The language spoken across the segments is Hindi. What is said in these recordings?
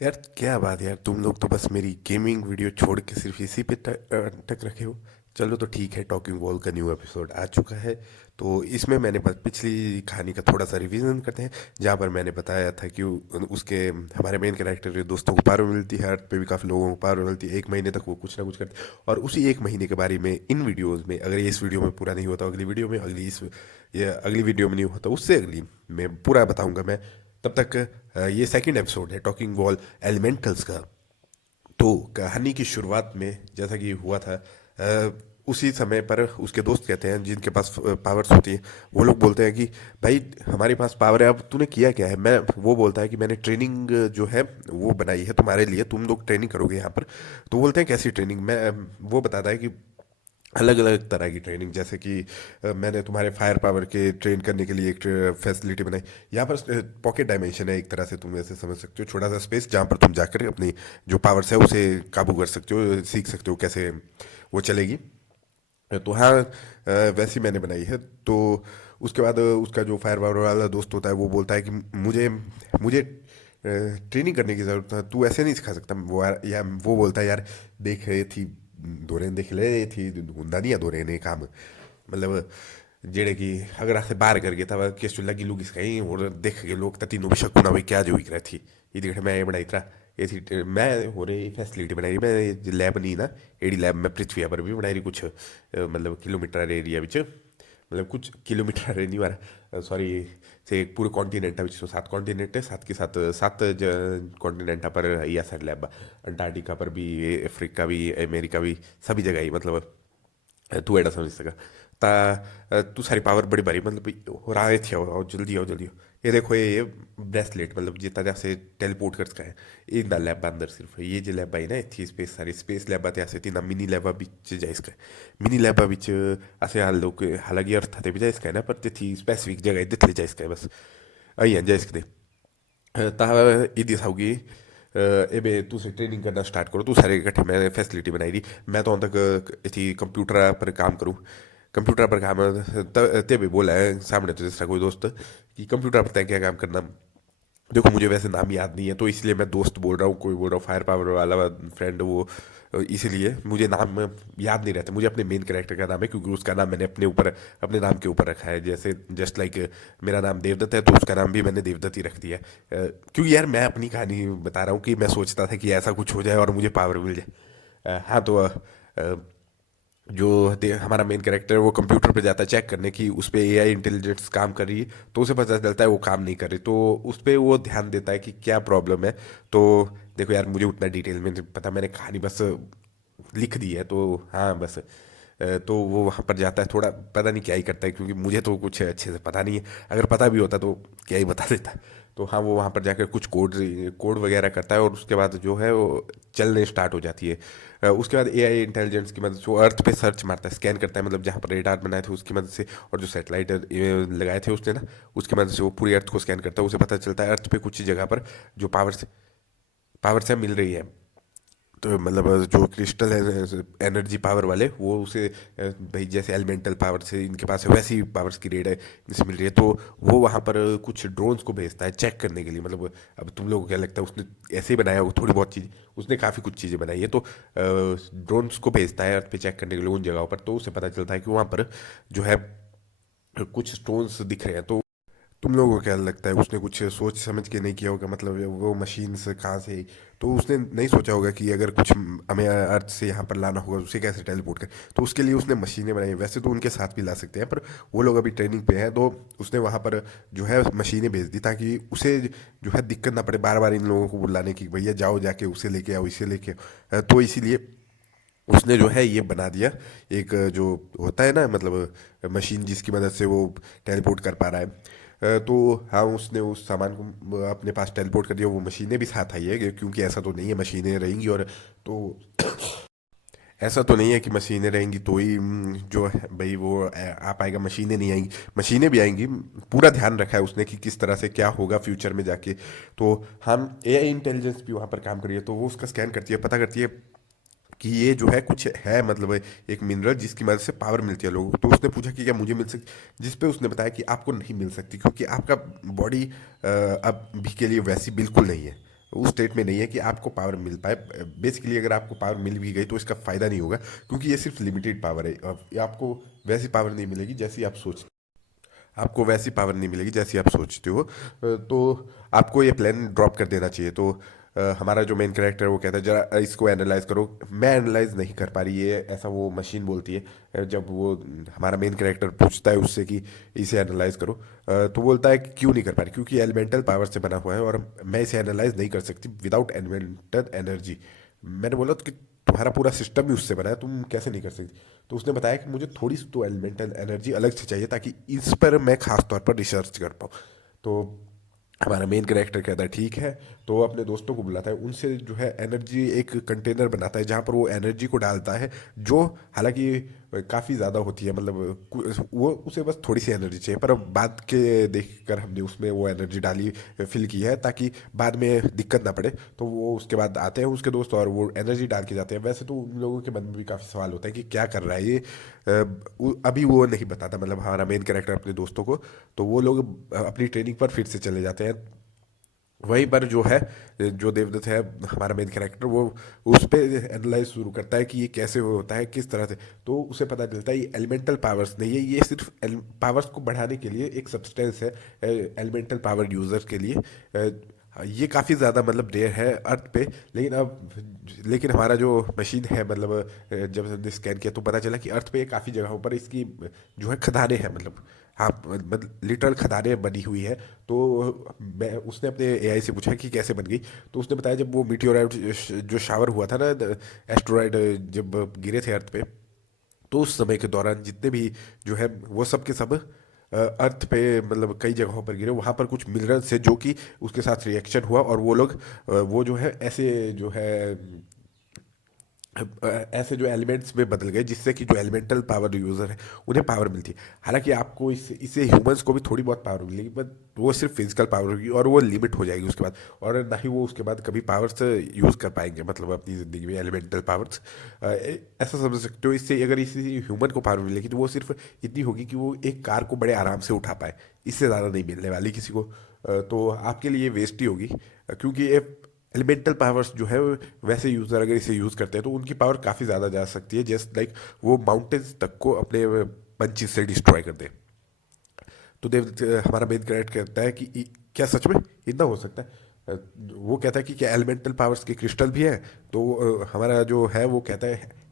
यार क्या बात है यार, तुम लोग तो बस मेरी गेमिंग वीडियो छोड़ के सिर्फ इसी पे अटक रखे हो। चलो तो ठीक है, टॉकिंग वॉल का न्यू एपिसोड आ चुका है। तो इसमें मैंने बस पिछली कहानी का थोड़ा सा रिवीजन करते हैं, जहाँ पर मैंने बताया था कि उसके हमारे मेन कैरेक्टर के दोस्तों को पावर मिलती है, अर्थ पे भी काफ़ी लोगों को पावर मिलती है, 1 महीने तक वो कुछ ना कुछ करते हैं। और उसी 1 महीने के बारे में इन वीडियोज़ में, अगर ये इस वीडियो में पूरा नहीं होता, अगली वीडियो में, ये अगली वीडियो में नहीं होता, उससे अगली में पूरा बताऊंगा मैं। तब तक ये सेकंड एपिसोड है टॉकिंग वॉल एलिमेंटल्स का। तो कहानी की शुरुआत में जैसा कि हुआ था, उसी समय पर उसके दोस्त कहते हैं जिनके पास पावर्स होती है, वो लोग बोलते हैं कि भाई हमारे पास पावर है, अब तूने किया क्या है। मैं वो बोलता है कि मैंने ट्रेनिंग जो है वो बनाई है तुम्हारे लिए, तुम लोग ट्रेनिंग करोगे यहाँ पर। तो बोलते हैं कैसी ट्रेनिंग। मैं वो बताता है कि अलग अलग तरह की ट्रेनिंग, जैसे कि मैंने तुम्हारे फायर पावर के ट्रेन करने के लिए एक फैसिलिटी बनाई। यहाँ पर पॉकेट डायमेंशन है एक तरह से, तुम ऐसे समझ सकते हो, छोटा सा स्पेस जहाँ पर तुम जाकर अपनी जो पावर्स है उसे काबू कर सकते हो, सीख सकते हो कैसे वो चलेगी। तो हाँ, वैसी मैंने बनाई है। तो उसके बाद उसका जो फायर पावर वाला दोस्त होता है वो बोलता है कि मुझे मुझे ट्रेनिंग करने की ज़रूरत है, तू ऐसे नहीं सिखा सकता। या वो बोलता है यार, देख रही थी दोरे देख ले थी हुंदा नहीं है दोरे ने काम, मतलब जेड़े कि अगर अस बाहर कर गया था किस लगी लुगी कहीं और देख के लोग तीनों भी शक्कू ना भाई क्या जो रही थी। ये देख मैं ये बनाई था, ये थी मैं हो रही फैसिलिटी बनाई मैं लैब नहीं ना, एडी लैब मैं पृथ्वी पर भी बनाई रही कुछ मतलब किलोमीटर एरिया विच, मतलब कुछ किलोमीटर नहीं वाला सॉरी, से एक पूरे कॉन्टिनेंट है, 7 कॉन्टिनेंट है, सात के साथ सात कॉन्टिनेंट पर या साइड लैब, अंटार्कटिका पर भी, अफ्रीका भी, अमेरिका भी, सभी जगह ही मतलब तू एडा समझ सका। तू सारी पावर बड़ी भारी मतलब हो रहा है थी, आओ जल्दी आओ जल्दी आओ। ये देखो ये ब्रेसलेट मतलब जितना जैसे टेलीपोर्ट कर सका है इन लैब अंदर सिर्फ ये जो लैब आई ना थी स्पेस सारी स्पेस लैब ऐसे थी ना, मिनी लैब बिच जा इसका मिनी लैब बिच असे हाल लोग हालांकि अर्थ थे भी जा इसका है ना, पर ते थी स्पेसिफिक जगह दिखले जा इसका है बस आई जा इसके ताहा ये दिखाओगी। एबे तू से ट्रेनिंग करना स्टार्ट करो, तू सारे इकट्ठे मैं फैसिलिटी बनाई दी। मैं तो तक इसी कंप्यूटर पर काम करूँ, कंप्यूटर पर काम ते भी बोला है सामने तो जैसा कोई दोस्त कि कंप्यूटर पर तय क्या काम करना। देखो मुझे वैसे नाम याद नहीं है तो इसलिए मैं दोस्त बोल रहा हूँ, कोई बोल रहा हूँ फायर पावर वाला फ्रेंड वो, इसीलिए मुझे नाम याद नहीं रहता। मुझे अपने मेन कैरेक्टर का नाम है क्योंकि उसका नाम मैंने अपने ऊपर अपने नाम के ऊपर रखा है, जैसे जस्ट लाइक मेरा नाम देवदत्त है तो उसका नाम भी मैंने देवदत्त ही रख दिया है। क्योंकि यार मैं अपनी कहानी बता रहा हूँ कि मैं सोचता था कि ऐसा कुछ हो जाए और मुझे पावर मिल जाए। हाँ तो जो हमारा मेन कैरेक्टर है वो कंप्यूटर पे जाता है चेक करने की उस पे एआई इंटेलिजेंस काम कर रही है, तो उसे पता चलता है वो काम नहीं कर रही, तो उस पे वो ध्यान देता है कि क्या प्रॉब्लम है। तो देखो यार मुझे उतना डिटेल में नहीं पता, मैंने कहानी बस लिख दी है तो हाँ बस तो वो वहाँ पर जाता है, थोड़ा पता नहीं क्या ही करता है क्योंकि मुझे तो कुछ अच्छे से पता नहीं है, अगर पता भी होता तो क्या ही बता देता। तो हाँ वो वहाँ पर जाकर कुछ कोड कोड वगैरह करता है और उसके बाद जो है वो चलने स्टार्ट हो जाती है। उसके बाद एआई इंटेलिजेंस की मदद से वो अर्थ पे सर्च मारता है, स्कैन करता है, मतलब जहाँ पर रेडार बनाए थे उसकी मदद से और जो सैटेलाइट लगाए थे उसने ना, उसकी मदद से वो पूरी अर्थ को स्कैन करता है। उसे पता चलता है अर्थ पे कुछ जगह पर जो पावर से मिल रही है, तो मतलब जो क्रिस्टल है एनर्जी पावर वाले वो उसे भाई जैसे एलिमेंटल पावर से इनके पास है वैसी पावर्स की रेड है इनसे मिल रही है। तो वो वहाँ पर कुछ ड्रोन्स को भेजता है चेक करने के लिए, मतलब अब तुम लोगों को क्या लगता है उसने ऐसे ही बनाया वो थोड़ी बहुत चीज़, उसने काफ़ी कुछ चीज़ें बनाई है। तो ड्रोन्स को भेजता है अर्थ पे चेक करने के लिए उन जगहों पर, तो उसे पता चलता है कि वहाँ पर जो है कुछ स्टोन्स दिख रहे हैं। तो तुम लोगों को क्या लगता है उसने कुछ सोच समझ के नहीं किया होगा, मतलब वो मशीन से कहाँ से, तो उसने नहीं सोचा होगा कि अगर कुछ हमें अर्थ से यहाँ पर लाना होगा उसे कैसे टेलीपोर्ट कर, तो उसके लिए उसने मशीनें बनाई। वैसे तो उनके साथ भी ला सकते हैं पर वो लोग अभी ट्रेनिंग पे हैं, तो उसने वहाँ पर जो है मशीनें भेज दी ताकि उसे जो है दिक्कत ना पड़े बार बार इन लोगों को बुलाने की, भैया जाओ जाके उसे लेके आओ इसे लेके आओ। तो इसीलिए उसने जो है ये बना दिया एक जो होता है ना, मतलब मशीन जिसकी मदद से वो टेलीपोर्ट कर पा रहा है। तो हाँ उसने उस सामान को अपने पास टेलीपोर्ट कर दिया, वो मशीनें भी साथ आई है क्योंकि ऐसा तो नहीं है मशीनें रहेंगी और तो ऐसा तो नहीं है कि मशीनें रहेंगी तो ही जो है भाई वो आ पाएगा, मशीनें नहीं आएंगी, मशीनें भी आएंगी। पूरा ध्यान रखा है उसने कि किस तरह से क्या होगा फ्यूचर में जाके। तो हम एआई इंटेलिजेंस भी वहाँ पर काम करिए, तो वो उसका स्कैन करती है, पता करती है कि ये जो है कुछ है, मतलब एक मिनरल जिसकी मदद से पावर मिलती है लोगों को। तो उसने पूछा कि क्या मुझे मिल सकती, जिस पे उसने बताया कि आपको नहीं मिल सकती क्योंकि आपका बॉडी अब भी के लिए वैसी बिल्कुल नहीं है। उस स्टेट में नहीं है कि आपको पावर मिल पाए। बेसिकली अगर आपको पावर मिल भी गई तो इसका फ़ायदा नहीं होगा, क्योंकि ये सिर्फ लिमिटेड पावर है। ये आपको वैसी पावर नहीं मिलेगी जैसी आप सोच आपको वैसी पावर नहीं मिलेगी जैसी आप सोचते हो। तो आपको ये प्लान ड्रॉप कर देना चाहिए। तो हमारा जो मेन कैरेक्टर है वो कहता है जरा इसको एनालाइज करो। मैं एनालाइज नहीं कर पा रही है, ऐसा वो मशीन बोलती है। जब वो हमारा मेन कैरेक्टर पूछता है उससे कि इसे एनालाइज करो, तो बोलता है कि क्यों नहीं कर पा रही, क्योंकि एलिमेंटल पावर से बना हुआ है और मैं इसे एनालाइज नहीं कर सकती विदाउट एलिमेंटल एनर्जी। मैंने बोला कि तुम्हारा पूरा सिस्टम ही उससे बना है, तुम कैसे नहीं कर सकती। तो उसने बताया कि मुझे थोड़ी सी तो एलिमेंटल एनर्जी अलग से चाहिए ताकि इस पर मैं खास तौर पर रिसर्च कर पाऊँ। तो हमारा मेन कैरेक्टर कहता है ठीक है। तो वो अपने दोस्तों को बुलाता है, उनसे जो है एनर्जी एक कंटेनर बनाता है जहाँ पर वो एनर्जी को डालता है, जो हालांकि काफ़ी ज़्यादा होती है। मतलब वो उसे बस थोड़ी सी एनर्जी चाहिए, पर अब बाद के देखकर हमने उसमें वो एनर्जी डाली, फिल की है ताकि बाद में दिक्कत ना पड़े। तो वो उसके बाद आते हैं उसके दोस्त और वो एनर्जी डाल के जाते हैं। वैसे तो उन लोगों के मन में भी काफ़ी सवाल होता है कि क्या कर रहा है ये। अभी वो नहीं बताता, मतलब हमारा मेन कैरेक्टर अपने दोस्तों को। तो वो लोग अपनी ट्रेनिंग पर फिर से चले जाते हैं। वहीं पर जो है, जो देवदत्त है हमारा मेन कैरेक्टर, वो उस पे एनालाइज शुरू करता है कि ये कैसे होता है, किस तरह से। तो उसे पता चलता है ये एलिमेंटल पावर्स नहीं है, ये सिर्फ पावर्स को बढ़ाने के लिए एक सब्सटेंस है, एलिमेंटल पावर यूजर्स के लिए। ये काफ़ी ज़्यादा मतलब रेयर है अर्थ पे। लेकिन हमारा जो मशीन है, मतलब जब हमने स्कैन किया तो पता चला कि अर्थ पे काफ़ी जगहों पर इसकी जो है खदानें हैं। मतलब हाँ, मतलब लिटरल खदानें बनी हुई है। तो मैं उसने अपने एआई से पूछा कि कैसे बन गई। तो उसने बताया जब वो मीटियोराइट जो शावर हुआ था ना, एस्ट्रॉयड जब गिरे थे अर्थ पे, तो उस समय के दौरान जितने भी जो है वो सब के सब अर्थ पे मतलब कई जगहों पर गिरे। वहाँ पर कुछ मिनरल्स है जो कि उसके साथ रिएक्शन हुआ और वो लोग वो जो है ऐसे जो है ऐसे जो एलिमेंट्स में बदल गए जिससे कि जो एलिमेंटल पावर यूजर है उन्हें पावर मिलती है। हालांकि आपको इससे ह्यूमंस को भी थोड़ी बहुत पावर मिलेगी, बट वो सिर्फ फिजिकल पावर होगी और वो लिमिट हो जाएगी उसके बाद। और ना ही वो उसके बाद कभी पावर्स यूज़ कर पाएंगे, मतलब अपनी ज़िंदगी में एलिमेंटल पावर्स। ऐसा समझ सकते हो, इससे अगर इसी ह्यूमन को पावर मिलेगी तो वो सिर्फ इतनी होगी कि वो एक कार को बड़े आराम से उठा पाए। इससे ज़्यादा नहीं मिलने वाली किसी को। तो आपके लिए वेस्ट ही होगी, क्योंकि ये एलिमेंटल पावर्स जो है वैसे यूज़र अगर इसे यूज़ करते हैं तो उनकी पावर काफ़ी ज़्यादा जा सकती है, जस्ट लाइक वो माउंटेन्स तक को अपने पंचिस से डिस्ट्रॉय कर दे। तो हमारा मेन कैरेक्टर कहता है कि क्या सच में इतना हो सकता है। वो कहता है कि क्या एलिमेंटल पावर्स के क्रिस्टल भी है। तो हमारा जो है वो कहता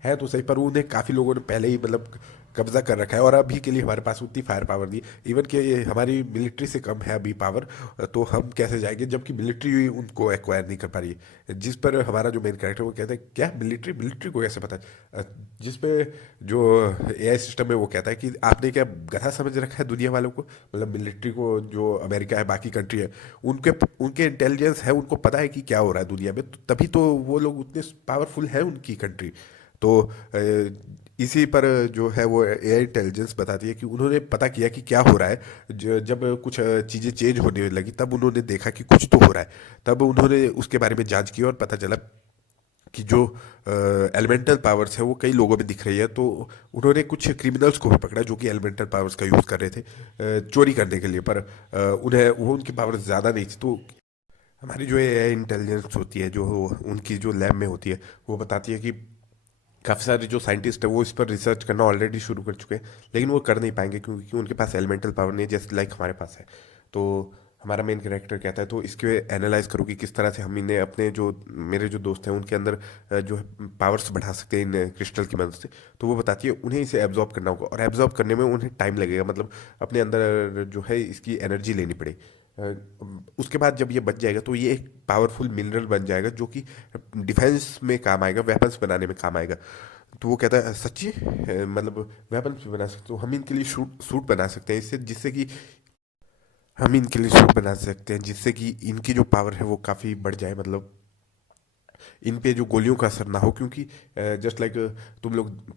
है तो सही, पर उन्हें काफ़ी लोगों ने पहले ही मतलब कब्जा कर रखा है और अभी के लिए हमारे पास उतनी फायर पावर नहीं है, इवन कि ये हमारी मिलिट्री से कम है अभी पावर। तो हम कैसे जाएंगे जबकि मिलिट्री उनको एक्वायर नहीं कर पा रही है। जिस पर हमारा जो मेन कैरेक्टर वो कहता है क्या मिलिट्री मिलिट्री को कैसे पता है। जिस पे जो एआई सिस्टम है वो कहता है कि आपने क्या गधा समझ रखा है दुनिया वालों को, मतलब मिलिट्री को, जो अमेरिका है बाकी कंट्री है, उनके उनके इंटेलिजेंस है, उनको पता है कि क्या हो रहा है दुनिया में, तो तभी तो वो लोग उतने पावरफुल है उनकी कंट्री। तो इसी पर जो है वो एआई इंटेलिजेंस बताती है कि उन्होंने पता किया कि क्या हो रहा है। जब कुछ चीज़ें चेंज होने लगी तब उन्होंने देखा कि कुछ तो हो रहा है। तब उन्होंने उसके बारे में जांच की और पता चला कि जो एलिमेंटल पावर्स है वो कई लोगों में दिख रही है। तो उन्होंने कुछ क्रिमिनल्स को भी पकड़ा जो कि एलिमेंटल पावर्स का यूज़ कर रहे थे चोरी करने के लिए, पर उन्हें वो उनकी पावर ज़्यादा नहीं थी। तो हमारी जो एआई इंटेलिजेंस होती है, जो उनकी जो लैब में होती है, वो बताती है कि काफ़ी सारे जो साइंटिस्ट है वो इस पर रिसर्च करना ऑलरेडी शुरू कर चुके हैं, लेकिन वो कर नहीं पाएंगे क्योंकि उनके पास एलिमेंटल पावर नहीं है जैसे लाइक हमारे पास है। तो हमारा मेन कैरेक्टर कहता है तो इसके एनालाइज करो कि किस तरह से हम इन्हें अपने जो मेरे जो दोस्त हैं उनके अंदर जो है पावर्स बढ़ा सकते हैं इन क्रिस्टल की मदद से। तो वो बताती है उन्हें इसे एब्जॉर्ब करना होगा और एब्जॉर्ब करने में उन्हें टाइम लगेगा, मतलब अपने अंदर जो है इसकी एनर्जी लेनी पड़ेगी। उसके बाद जब ये बच जाएगा तो ये एक पावरफुल मिनरल बन जाएगा जो कि डिफेंस में काम आएगा, वेपन्स बनाने में काम आएगा। तो वो कहता है सच्ची मतलब वेपन्स भी बना सकते हो, हम इनके लिए सूट सूट बना सकते हैं इससे, जिससे कि हम इनके लिए सूट बना सकते हैं जिससे कि इनकी जो पावर है वो काफ़ी बढ़ जाए, मतलब इन पे जो गोलियों का असर ना हो। क्योंकि जस्ट लाइक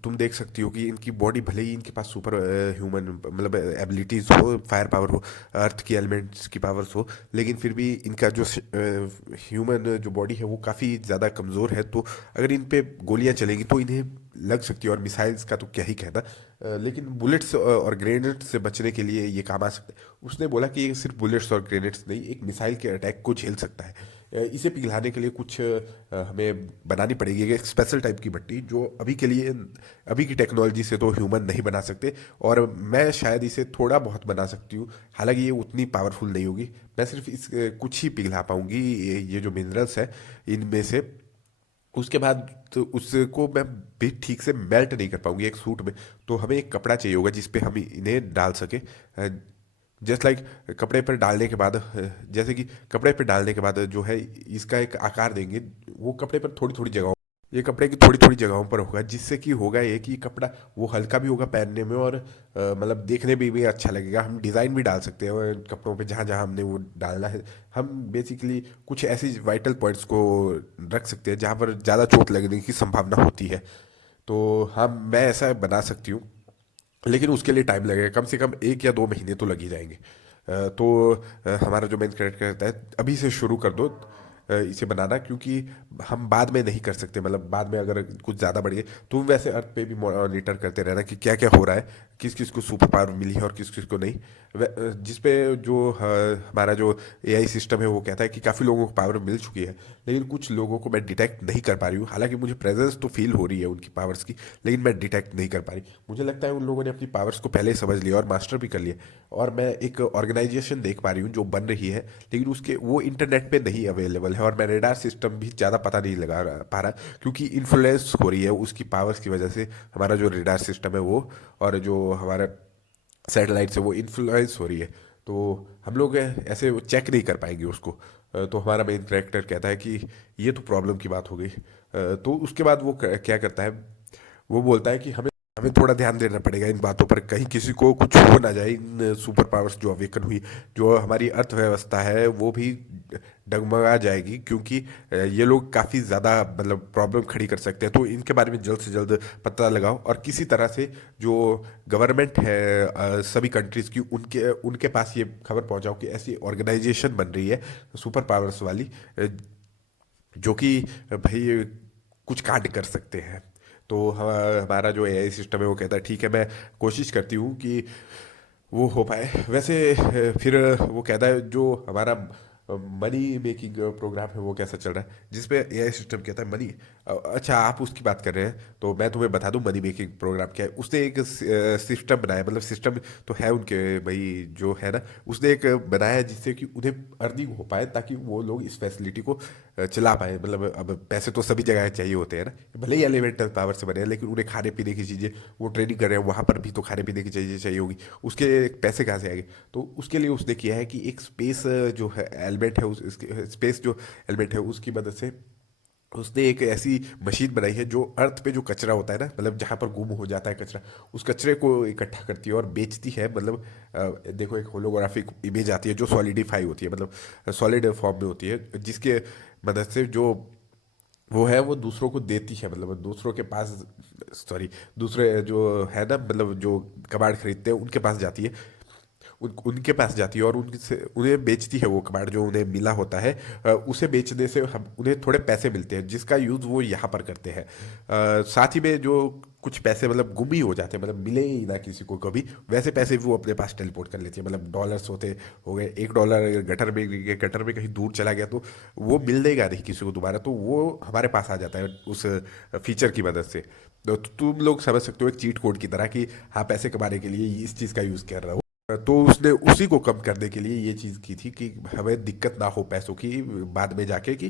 तुम देख सकती हो कि इनकी बॉडी भले ही इनके पास सुपर ह्यूमन मतलब एबिलिटीज़ हो, फायर पावर हो, अर्थ की एलिमेंट्स की पावर्स हो, लेकिन फिर भी इनका जो ह्यूमन जो बॉडी है वो काफ़ी ज़्यादा कमज़ोर है। तो अगर इन पे गोलियां चलेंगी तो इन्हें लग सकती है, और मिसाइल्स का तो क्या ही कहना। लेकिन बुलेट्स और ग्रेनेड्स से बचने के लिए ये काम आ सकता है। उसने बोला कि ये सिर्फ बुलेट्स और ग्रेनेड्स नहीं, एक मिसाइल के अटैक को झेल सकता है। इसे पिघलाने के लिए कुछ हमें बनानी पड़ेगी एक स्पेशल टाइप की भट्टी, जो अभी के लिए, अभी की टेक्नोलॉजी से तो ह्यूमन नहीं बना सकते। और मैं शायद इसे थोड़ा बहुत बना सकती हूँ, हालांकि ये उतनी पावरफुल नहीं होगी। मैं सिर्फ इस कुछ ही पिघला पाऊंगी, ये जो मिनरल्स है इनमें से। उसके बाद तो उसको मैं भी ठीक से मेल्ट नहीं कर पाऊंगी एक सूट में। तो हमें एक कपड़ा चाहिए होगा जिस पे हम इन्हें डाल सके। जस्ट लाइक कपड़े पर डालने के बाद, जैसे कि कपड़े पर डालने के बाद जो है इसका एक आकार देंगे, वो कपड़े पर थोड़ी थोड़ी जगहों, ये कपड़े की थोड़ी थोड़ी जगहों पर होगा, जिससे कि होगा ये कि कपड़ा वो हल्का भी होगा पहनने में, और मतलब देखने में भी अच्छा लगेगा। हम डिज़ाइन भी डाल सकते हैं और कपड़ों पे जहाँ जहाँ हमने वो डालना है। हम बेसिकली कुछ ऐसी वाइटल पॉइंट्स को रख सकते हैं जहाँ पर ज़्यादा चोट लगने की संभावना होती है। तो हाँ, मैं ऐसा बना सकती हूँ, लेकिन उसके लिए टाइम लगेगा, कम से कम 1 या 2 महीने तो लग ही जाएंगे। तो हमारा जो मेन कैरेक्टर कहता है अभी से शुरू कर दो इसे बनाना, क्योंकि हम बाद में नहीं कर सकते, मतलब बाद में अगर कुछ ज़्यादा बढ़ गए। तुम वैसे अर्थ पे भी मॉनिटर करते रहना कि क्या क्या हो रहा है, किस किस को सुपर पावर मिली है और किस किस को नहीं। जिसपे जो हमारा जो एआई सिस्टम है वो कहता है कि काफ़ी लोगों को पावर मिल चुकी है, लेकिन कुछ लोगों को मैं डिटेक्ट नहीं कर पा रही हूँ। हालांकि मुझे प्रेजेंस तो फील हो रही है उनकी पावर्स की, लेकिन मैं डिटेक्ट नहीं कर पा रही। मुझे लगता है उन लोगों ने अपनी पावर्स को पहले ही समझ लिया और मास्टर भी कर लिया। और मैं एक ऑर्गेनाइजेशन देख पा रही हूँ जो बन रही है, लेकिन उसके वो इंटरनेट पे नहीं अवेलेबल है, और मैं रेडार सिस्टम भी ज़्यादा पता नहीं पा रहा, क्योंकि इन्फ्लुएंस हो रही है उसकी पावर्स की वजह से हमारा जो रेडार सिस्टम है वो, और जो हमारा सैटेलाइट से वो इन्फ्लुएंस हो रही है। तो हम लोग ऐसे चेक नहीं कर पाएंगे उसको। तो हमारा मेन कैरेक्टर कहता है कि ये तो प्रॉब्लम की बात हो गई। तो उसके बाद वो क्या करता है, वो बोलता है कि हमें हमें थोड़ा ध्यान देना पड़ेगा इन बातों पर, कहीं किसी को कुछ हो ना जाए। इन सुपर पावर्स जो अवेकन हुई, जो हमारी अर्थव्यवस्था है वो भी डगमगा जाएगी, क्योंकि ये लोग काफ़ी ज़्यादा मतलब प्रॉब्लम खड़ी कर सकते हैं। तो इनके बारे में जल्द से जल्द पता लगाओ, और किसी तरह से जो गवर्नमेंट है सभी कंट्रीज़ की, उनके उनके पास ये खबर पहुंचाओ कि ऐसी ऑर्गेनाइजेशन बन रही है सुपर पावर्स वाली, जो कि भाई कुछ कांड कर सकते हैं। तो हमारा जो एआई सिस्टम है वो कहता है ठीक है, मैं कोशिश करती हूँ कि वो हो पाए। वैसे फिर वो कहता है जो हमारा मनी मेकिंग प्रोग्राम है वो कैसा चल रहा है, जिसपे एआई सिस्टम कहता है मनी, अच्छा आप उसकी बात कर रहे हैं, तो मैं तुम्हें बता दूं मनी मेकिंग प्रोग्राम क्या है। उसने एक सिस्टम बनाया, मतलब सिस्टम तो है उनके भाई जो है ना, उसने एक बनाया है जिससे कि उन्हें अर्निंग हो पाए, ताकि वो लोग इस फैसिलिटी को चला पाए। मतलब अब पैसे तो सभी जगह चाहिए होते हैं ना, भले ही एलिमेंटल पावर से बने हैं, लेकिन उन्हें खाने पीने की चीज़ें, वो ट्रेनिंग कर रहे हैं वहाँ पर भी तो खाने पीने की चीज़ें चाहिए होगी, उसके पैसे कहाँ से आएंगे। तो उसके लिए उसने किया है कि एक स्पेस जो है एलिमेंट है, उस स्पेस जो एलिमेंट है उसकी मदद से उसने एक ऐसी मशीन बनाई है जो अर्थ पे जो कचरा होता है ना, मतलब जहाँ पर गुम हो जाता है कचरा, उस कचरे को इकट्ठा करती है और बेचती है। मतलब देखो एक होलोग्राफिक इमेज आती है जो सॉलिडिफाई होती है, मतलब सॉलिड फॉर्म में होती है, जिसके मदद से जो वो है वो दूसरों को देती है, मतलब दूसरों के पास, सॉरी, दूसरे जो है ना, मतलब जो कबाड़ खरीदते हैं उनके पास जाती है, उनके पास जाती है और उनसे उन्हें बेचती है। वो कबाड़ जो उन्हें मिला होता है, उसे बेचने से हम उन्हें थोड़े पैसे मिलते हैं, जिसका यूज़ वो यहाँ पर करते हैं। साथ ही में जो कुछ पैसे मतलब गुम ही हो जाते हैं, मतलब मिले ही ना किसी को कभी, वैसे पैसे भी वो अपने पास टेलीपोर्ट कर लेती है। मतलब डॉलर्स होते हो गए, $1 अगर गटर में गिर गया, गटर में कहीं दूर चला गया, तो वो मिलेगा नहीं किसी को दोबारा, तो वो हमारे पास आ जाता है उस फीचर की मदद से। तो तुम लोग समझ सकते हो एक चीट कोड की तरह कि हाँ, पैसे कमाने के लिए इस चीज़ का यूज़ कर रहा हूँ। तो उसने उसी को कम करने के लिए ये चीज़ की थी कि हमें दिक्कत ना हो पैसों की बाद में जाके, कि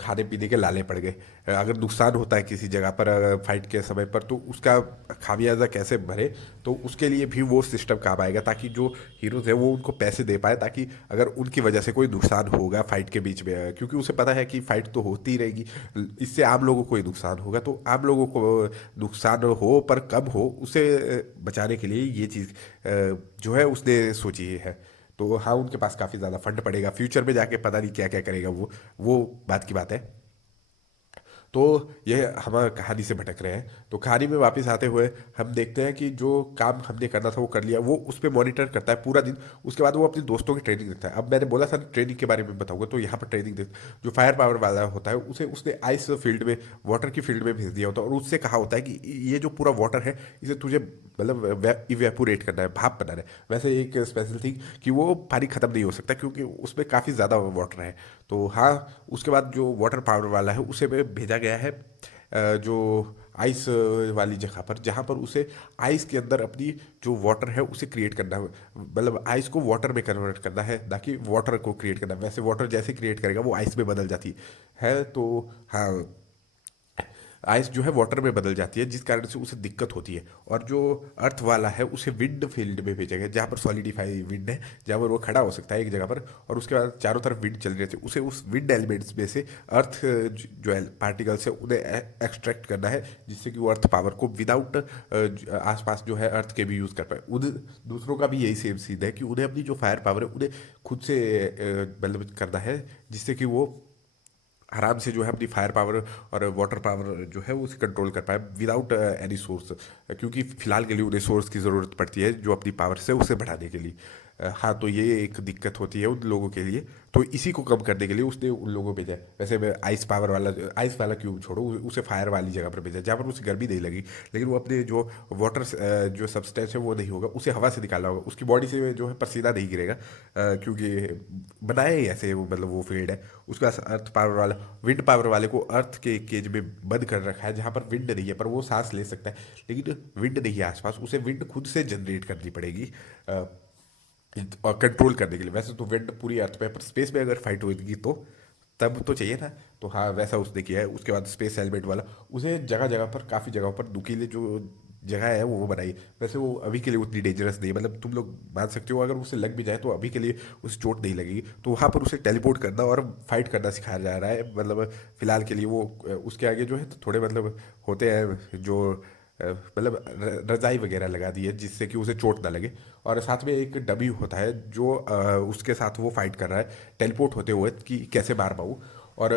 खाने पीने के लाले पड़ गए, अगर नुकसान होता है किसी जगह पर फाइट के समय पर, तो उसका खामियाजा कैसे भरे। तो उसके लिए भी वो सिस्टम काम आएगा, ताकि जो हीरोज है वो उनको पैसे दे पाए, ताकि अगर उनकी वजह से कोई नुकसान होगा फाइट के बीच में, क्योंकि उसे पता है कि फाइट तो होती ही रहेगी, इससे आम लोगों को ही नुकसान होगा, तो आम लोगों को नुकसान हो पर कम हो, उसे बचाने के लिए ये चीज़ जो है उसने सोची है। तो हाँ, उनके पास काफ़ी ज़्यादा फंड पड़ेगा, फ्यूचर में जाके पता नहीं क्या क्या करेगा वो बात की बात है। तो यह हम कहानी से भटक रहे हैं। तो कहानी में वापस आते हुए हम देखते हैं कि जो काम हमने करना था वो कर लिया, वो उस पर मॉनिटर करता है पूरा दिन। उसके बाद वो अपने दोस्तों की ट्रेनिंग देता है। अब मैंने बोला था ट्रेनिंग के बारे में बताऊंगा, तो यहाँ पर ट्रेनिंग दे, जो फायर पावर वाला होता है उसे उसने आइस फील्ड में, वाटर की फील्ड में भेज दिया होता है, और उससे कहा होता है कि ये जो पूरा वाटर है इसे तुझे मतलब इवेपोरेट करना है, भाप बनाना है। वैसे एक स्पेशल थिंग कि वो पानी खत्म नहीं हो सकता, क्योंकि उसमें काफ़ी ज़्यादा वाटर है। तो हाँ, उसके बाद जो वाटर पावर वाला है उसे भेजा गया है जो आइस वाली जगह पर, जहाँ पर उसे आइस के अंदर अपनी जो वाटर है उसे क्रिएट करना है, मतलब आइस को वाटर में कन्वर्ट करना है, ना कि वाटर को क्रिएट करना है। वैसे वाटर जैसे क्रिएट करेगा वो आइस में बदल जाती है। तो हाँ, आइस जो है वाटर में बदल जाती है, जिस कारण से उसे दिक्कत होती है। और जो अर्थ वाला है उसे विंड फील्ड में भेजा गया, जहाँ पर सॉलिडिफाई विंड है, जहाँ पर वो खड़ा हो सकता है एक जगह पर, और उसके बाद चारों तरफ विंड चल रही थी। उसे उस विंड एलिमेंट्स में से अर्थ जो है पार्टिकल्स है उन्हें एक्सट्रैक्ट करना है, जिससे कि वो अर्थ पावर को विदाउट आसपास जो है अर्थ के भी यूज़ कर पाए। उन दूसरों का भी यही सेम सीन है कि उन्हें अपनी जो फायर पावर है उन्हें खुद से मतलब करना है, जिससे कि वो आराम से जो है अपनी फायर पावर और वाटर पावर जो है वो उसे कंट्रोल कर पाए विदाउट एनी सोर्स, क्योंकि फिलहाल के लिए उन्हें सोर्स की ज़रूरत पड़ती है जो अपनी पावर से उसे बढ़ाने के लिए। हाँ, तो ये एक दिक्कत होती है उन लोगों के लिए। तो इसी को कम करने के लिए उसने उन लोगों को भेजा है। वैसे मैं आइस वाला क्यूब छोड़ो, उसे फायर वाली जगह पर भेजा जहाँ पर उसे गर्मी नहीं लगी, लेकिन वो अपने जो वाटर जो सब्सटेंस है वो नहीं होगा, उसे हवा से निकालना होगा, उसकी बॉडी से जो है पसीना नहीं गिरेगा, क्योंकि बनाया ही ऐसे वो, मतलब वो फील्ड है। उसके बाद अर्थ पावर वाला, विंड पावर वाले को अर्थ के केज में बंद कर रखा है, जहाँ पर विंड नहीं है, पर वो सांस ले सकता है, लेकिन विंड नहीं है आसपास, उसे विंड खुद से जनरेट करनी पड़ेगी और कंट्रोल करने के लिए। वैसे तो विंड पूरी अर्थ पे है, पर स्पेस में अगर फाइट होगी तो तब तो चाहिए था। तो हाँ, वैसा उसने किया है। उसके बाद स्पेस एलिमेंट वाला, उसे जगह जगह पर, काफ़ी जगहों पर नुकीले जो जगह है वो बनाई। वैसे वो अभी के लिए उतनी डेंजरस नहीं है, मतलब तुम लोग मान सकते हो अगर उसे लग भी जाए तो अभी के लिए उसे चोट नहीं लगेगी। तो वहाँ पर उसे टेलीपोर्ट करना और फाइट करना सिखाया जा रहा है, मतलब फिलहाल के लिए वो उसके आगे जो है तो थोड़े मतलब होते हैं जो मतलब रजाई वगैरह लगा दी है, जिससे कि उसे चोट ना लगे। और साथ में एक डमी होता है जो उसके साथ वो फाइट कर रहा है टेलीपोर्ट होते हुए कि कैसे मार पाऊँ। और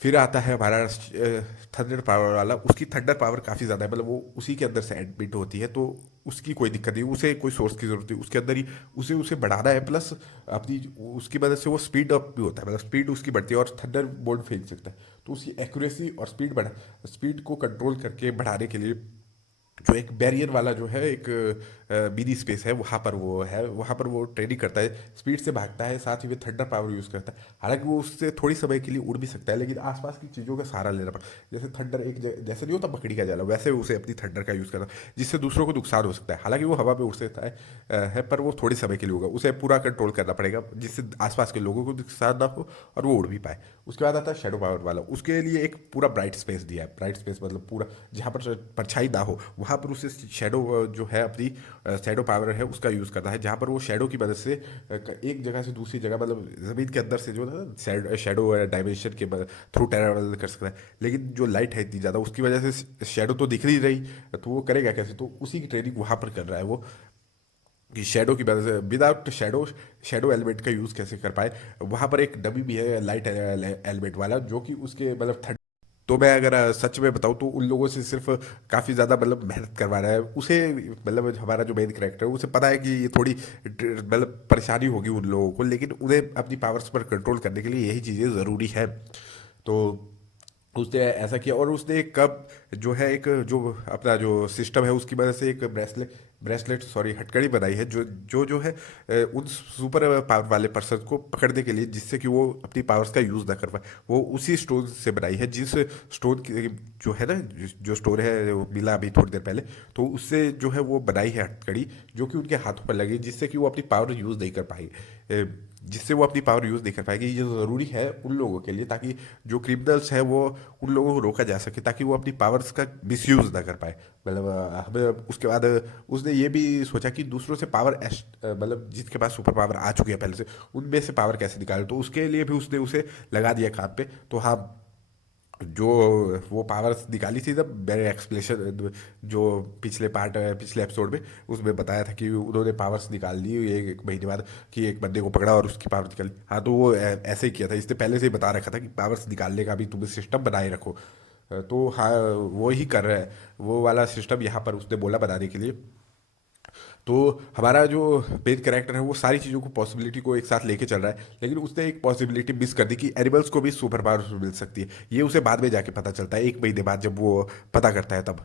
फिर आता है हमारा थंडर पावर वाला। उसकी थंडर पावर काफ़ी ज़्यादा है, मतलब वो उसी के अंदर से एडमिट होती है, तो उसकी कोई दिक्कत नहीं, उसे कोई सोर्स की ज़रूरत नहीं, उसके अंदर ही उसे उसे बढ़ाना है। प्लस अपनी उसकी मदद से वो स्पीड अप भी होता है, मतलब स्पीड उसकी बढ़ती है और थंडर बोल्ट फेंक सकता है। तो उसकी एक्यूरेसी और स्पीड को कंट्रोल करके बढ़ाने के लिए जो एक बैरियर वाला जो है एक मिनी स्पेस है, वहाँ पर वो है, वहाँ पर वो ट्रेनिंग करता है, स्पीड से भागता है, साथ ही में थंडर पावर यूज़ करता है। हालांकि वो उससे थोड़ी समय के लिए उड़ भी सकता है, लेकिन आसपास की चीज़ों का सहारा लेना पड़ता है। जैसे थंडर जैसे नहीं होता मकड़ी का जाला, वैसे उसे अपनी थंडर का यूज़ करना, जिससे दूसरों को नुकसान हो सकता है। हालांकि वो हवा में उड़ सकता है पर वो थोड़े समय के लिए होगा, उसे पूरा कंट्रोल करना पड़ेगा जिससे आसपास के लोगों को नुकसान ना हो और वो उड़ भी पाए। उसके बाद आता है शेडो पावर वाला। उसके लिए एक पूरा ब्राइट स्पेस दिया है, ब्राइट स्पेस मतलब पूरा जहाँ पर परछाई ना हो, वहाँ पर उसे शेडो जो है अपनी शेडो पावर है उसका यूज़ करना है, जहाँ पर वो शेडो की मदद से एक जगह से दूसरी जगह, मतलब ज़मीन के अंदर से जो है ना शेडो डायमेंशन के थ्रू ट्रैवल कर सकता है। लेकिन जो लाइट है इतनी ज़्यादा, उसकी वजह से शेडो तो दिख नहीं रही, तो वो करेगा कैसे? तो उसी की ट्रेनिंग वहाँ पर कर रहा है वो, कि शेडो की वजह से विदाउट शेडो शेडो एलिमेंट का यूज़ कैसे कर पाए। वहाँ पर एक डमी भी है लाइट एलिमेंट वाला, जो कि उसके मतलब तो मैं अगर सच में बताऊँ तो उन लोगों से सिर्फ काफ़ी ज़्यादा मतलब मेहनत करवा रहा है उसे, मतलब हमारा जो मेन करेक्टर है उसे पता है कि ये थोड़ी मतलब परेशानी होगी उन लोगों को, लेकिन उन्हें अपनी पावर्स पर कंट्रोल करने के लिए यही चीज़ें ज़रूरी है। तो उसने ऐसा किया, और उसने कब जो है एक जो अपना जो सिस्टम है उसकी वजह से एक ब्रेसलेट सॉरी हथकड़ी बनाई है, जो है उन सुपर पावर वाले पर्सन को पकड़ने के लिए, जिससे कि वो अपनी पावर्स का यूज़ ना कर पाए। वो उसी स्टोन से बनाई है, जिस स्टोन की जो है ना, जो स्टोन है वो मिला अभी थोड़ी देर पहले, तो उससे जो है वो बनाई है हथकड़ी, जो कि उनके हाथों पर लगी, जिससे कि वो अपनी पावर यूज़ नहीं कर पाई, जिससे वो अपनी पावर यूज़ नहीं कर पाएगी। ये ज़रूरी है उन लोगों के लिए, ताकि जो क्रिमिनल्स हैं वो उन लोगों को रोका जा सके, ताकि वो अपनी पावर्स का मिसयूज़ ना कर पाए। मतलब हमें उसके बाद उसने ये भी सोचा कि दूसरों से पावर मतलब जिसके पास सुपर पावर आ चुकी है पहले से, उनमें से पावर कैसे निकाले, तो उसके लिए भी उसने उसे लगा दिया काम पे। तो हाँ, जो वो पावर्स निकाली थी, जब मैंने एक्सप्लेशन जो पिछले एपिसोड में उसमें बताया था कि उन्होंने पावर्स निकाल ली ये एक महीने बाद, कि एक बंदे को पकड़ा और उसकी पावर निकाली। हाँ, तो वो ऐसे ही किया था, इसने पहले से ही बता रखा था कि पावर्स निकालने का भी तुम्हें सिस्टम बनाए रखो। तो हाँ, वो ही कर रहा है, वो वाला सिस्टम यहाँ पर उसने बोला बनाने के लिए। तो हमारा जो मेन कैरेक्टर है वो सारी चीज़ों को पॉसिबिलिटी को एक साथ लेके चल रहा है, लेकिन उसने एक पॉसिबिलिटी मिस कर दी कि एनिमल्स को भी सुपर पावर मिल सकती है। ये उसे बाद में जाके पता चलता है, एक महीने बाद जब वो पता करता है तब।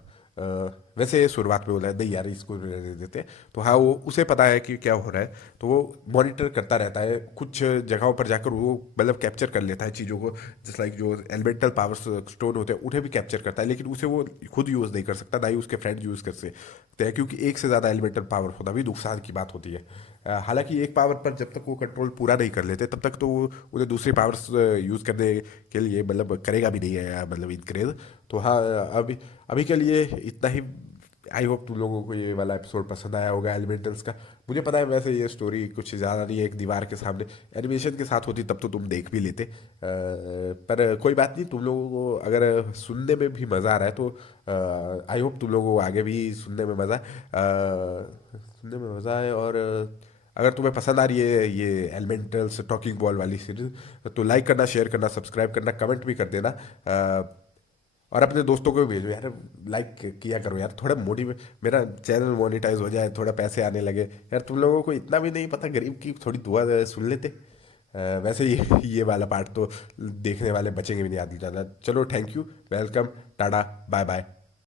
वैसे शुरुआत में बोला है नहीं यार इसको रहने देते। तो हाँ वो उसे पता है कि क्या हो रहा है, तो वो मॉनिटर करता रहता है, कुछ जगहों पर जाकर वो मतलब कैप्चर कर लेता है चीज़ों को, जस्ट लाइक जो एलिमेंटल पावर स्टोन होते हैं उन्हें भी कैप्चर करता है, लेकिन उसे वो खुद यूज़ नहीं कर सकता, ना ही उसके फ्रेंड यूज़ कर सकते हैं, क्योंकि एक से ज़्यादा एलिमेंटल पावर होना भी नुकसान की बात होती है। हालांकि एक पावर पर जब तक वो कंट्रोल पूरा नहीं कर लेते तब तक तो वो उन्हें दूसरी पावर्स यूज़ करने के लिए मतलब करेगा भी नहीं है, मतलब इनकरेज। तो हाँ अभी अभी के लिए इतना ही। आई होप तुम लोगों को ये वाला एपिसोड पसंद आया होगा एलिमेंटल्स का। मुझे पता है वैसे ये स्टोरी कुछ ज़्यादा नहीं है, एक दीवार के सामने एनिमेशन के साथ होती तब तो तुम देख भी लेते, पर कोई बात नहीं, तुम लोगों को अगर सुनने में भी मज़ा आ रहा है तो आई होप तुम लोगों को आगे भी सुनने में मज़ा आए। और अगर तुम्हें पसंद आ रही है ये एलिमेंटल्स टॉकिंग बॉल वाली सीरीज तो लाइक करना, शेयर करना, सब्सक्राइब करना, कमेंट भी कर देना। और अपने दोस्तों को भी भेजो यार, लाइक किया करो यार, थोड़ा मोटिवेट, मेरा चैनल मोनेटाइज हो जाए, थोड़ा पैसे आने लगे यार। तुम लोगों को इतना भी नहीं पता, गरीब की थोड़ी दुआ सुन लेते। वैसे ये वाला पार्ट तो देखने वाले बचेंगे भी नहीं आदमी ज़्यादा। चलो thank you, welcome, tata, bye bye.